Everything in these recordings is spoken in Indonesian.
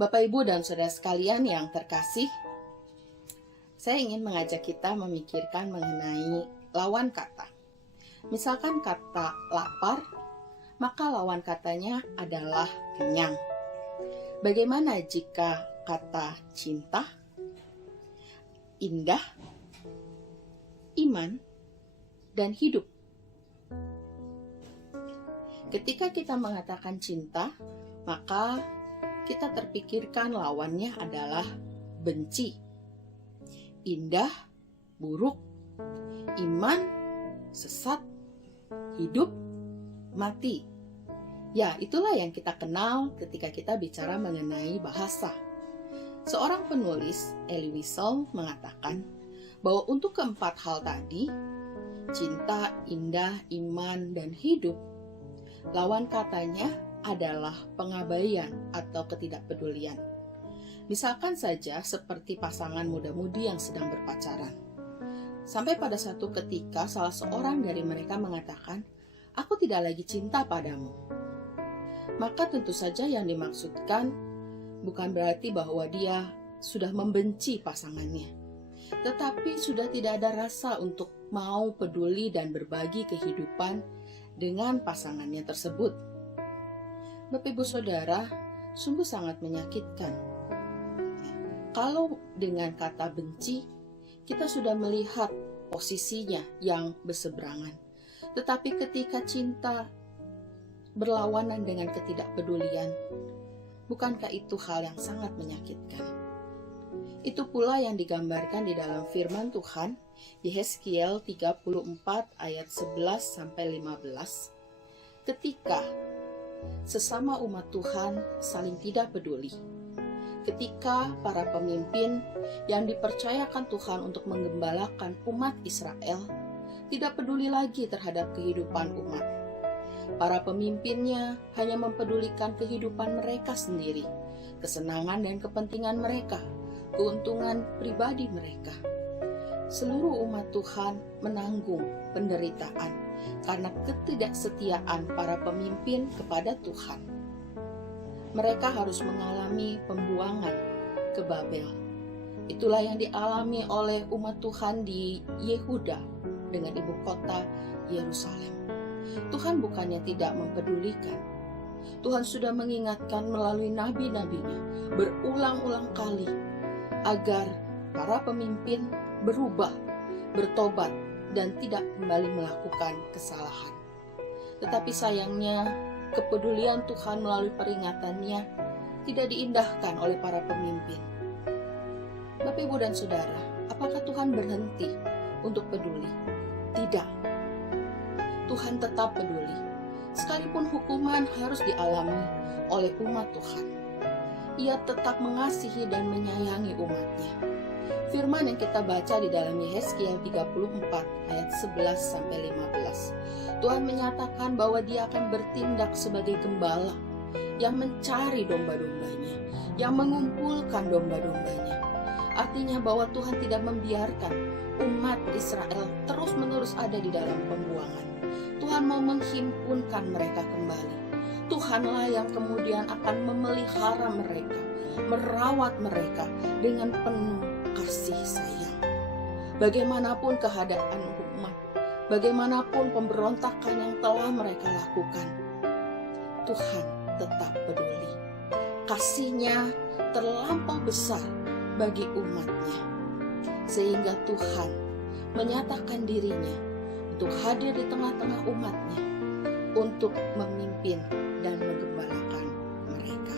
Bapak, Ibu, dan saudara sekalian yang terkasih, saya ingin mengajak kita memikirkan mengenai lawan kata. Misalkan kata lapar, maka lawan katanya adalah kenyang. Bagaimana jika kata cinta, indah, iman, dan hidup? Ketika kita mengatakan cinta, maka kita terpikirkan lawannya adalah benci, indah, buruk, iman, sesat, hidup, mati. Ya, itulah yang kita kenal ketika kita bicara mengenai bahasa. Seorang penulis, Elie Wiesel, mengatakan bahwa untuk keempat hal tadi, cinta, indah, iman, dan hidup, lawan katanya adalah pengabaian atau ketidakpedulian. Misalkan saja seperti pasangan muda-mudi yang sedang berpacaran. Sampai pada suatu ketika salah seorang dari mereka mengatakan, "Aku tidak lagi cinta padamu." Maka tentu saja yang dimaksudkan bukan berarti bahwa dia sudah membenci pasangannya, tetapi sudah tidak ada rasa untuk mau peduli dan berbagi kehidupan dengan pasangannya tersebut. Bapak, Ibu, Saudara, sungguh sangat menyakitkan. Kalau dengan kata benci, kita sudah melihat posisinya yang berseberangan. Tetapi ketika cinta berlawanan dengan ketidakpedulian, bukankah itu hal yang sangat menyakitkan? Itu pula yang digambarkan di dalam firman Tuhan, Yehezkiel 34 ayat 11-15. Ketika sesama umat Tuhan saling tidak peduli. Ketika para pemimpin yang dipercayakan Tuhan untuk menggembalakan umat Israel tidak peduli lagi terhadap kehidupan umat. Para pemimpinnya hanya mempedulikan kehidupan mereka sendiri, kesenangan dan kepentingan mereka, keuntungan pribadi mereka. Seluruh umat Tuhan menanggung penderitaan karena ketidaksetiaan para pemimpin kepada Tuhan. Mereka harus mengalami pembuangan ke Babel. Itulah yang dialami oleh umat Tuhan di Yehuda dengan ibu kota Yerusalem. Tuhan bukannya tidak mempedulikan. Tuhan sudah mengingatkan melalui nabi-nabinya berulang-ulang kali agar para pemimpin berubah, bertobat, dan tidak kembali melakukan kesalahan. Tetapi sayangnya, kepedulian Tuhan melalui peringatannya tidak diindahkan oleh para pemimpin. Bapak, Ibu, dan Saudara, apakah Tuhan berhenti untuk peduli? Tidak. Tuhan tetap peduli. Sekalipun hukuman harus dialami oleh umat Tuhan, Ia tetap mengasihi dan menyayangi umatnya. Firman yang kita baca di dalam Yehezkiel 34 ayat 11-15. Tuhan menyatakan bahwa Dia akan bertindak sebagai gembala yang mencari domba-dombanya, yang mengumpulkan domba-dombanya. Artinya bahwa Tuhan tidak membiarkan umat Israel terus-menerus ada di dalam pembuangan. Tuhan mau menghimpunkan mereka kembali. Tuhanlah yang kemudian akan memelihara mereka, merawat mereka dengan penuh kasih sayang. Bagaimanapun keadaan umat, bagaimanapun pemberontakan yang telah mereka lakukan, Tuhan tetap peduli. Kasih-Nya terlampau besar bagi umat-Nya, sehingga Tuhan menyatakan diri-Nya untuk hadir di tengah-tengah umat-Nya, untuk memimpin dan menggembalakan mereka.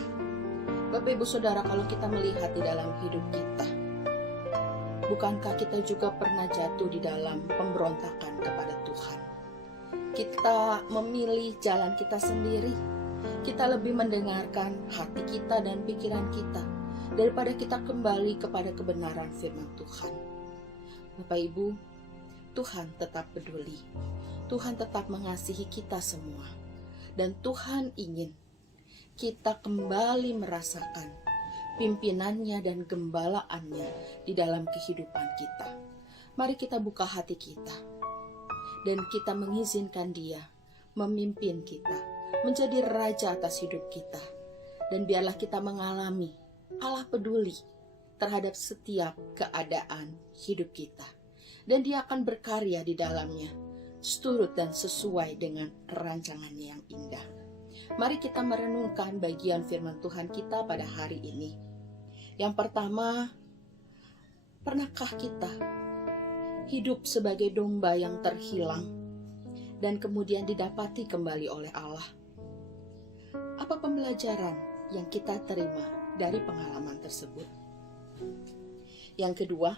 Bapak, Ibu, Saudara, kalau kita melihat di dalam hidup kita, bukankah kita juga pernah jatuh di dalam pemberontakan kepada Tuhan? Kita memilih jalan kita sendiri. Kita lebih mendengarkan hati kita dan pikiran kita daripada kita kembali kepada kebenaran firman Tuhan. Bapak, Ibu, Tuhan tetap peduli. Tuhan tetap mengasihi kita semua. Dan Tuhan ingin kita kembali merasakan pimpinannya dan gembalaannya di dalam kehidupan kita. Mari kita buka hati kita dan kita mengizinkan Dia memimpin kita, menjadi raja atas hidup kita. Dan biarlah kita mengalami Allah peduli terhadap setiap keadaan hidup kita, dan Dia akan berkarya di dalamnya, seturut dan sesuai dengan rancangannya yang indah. Mari kita merenungkan bagian firman Tuhan kita pada hari ini. Yang pertama, pernahkah kita hidup sebagai domba yang terhilang dan kemudian didapati kembali oleh Allah? Apa pembelajaran yang kita terima dari pengalaman tersebut? Yang kedua,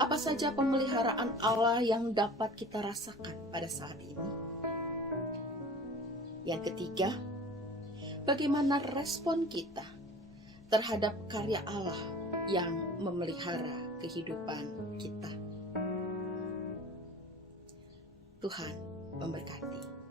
apa saja pemeliharaan Allah yang dapat kita rasakan pada saat ini? Yang ketiga, bagaimana respon kita terhadap karya Allah yang memelihara kehidupan kita? Tuhan memberkati.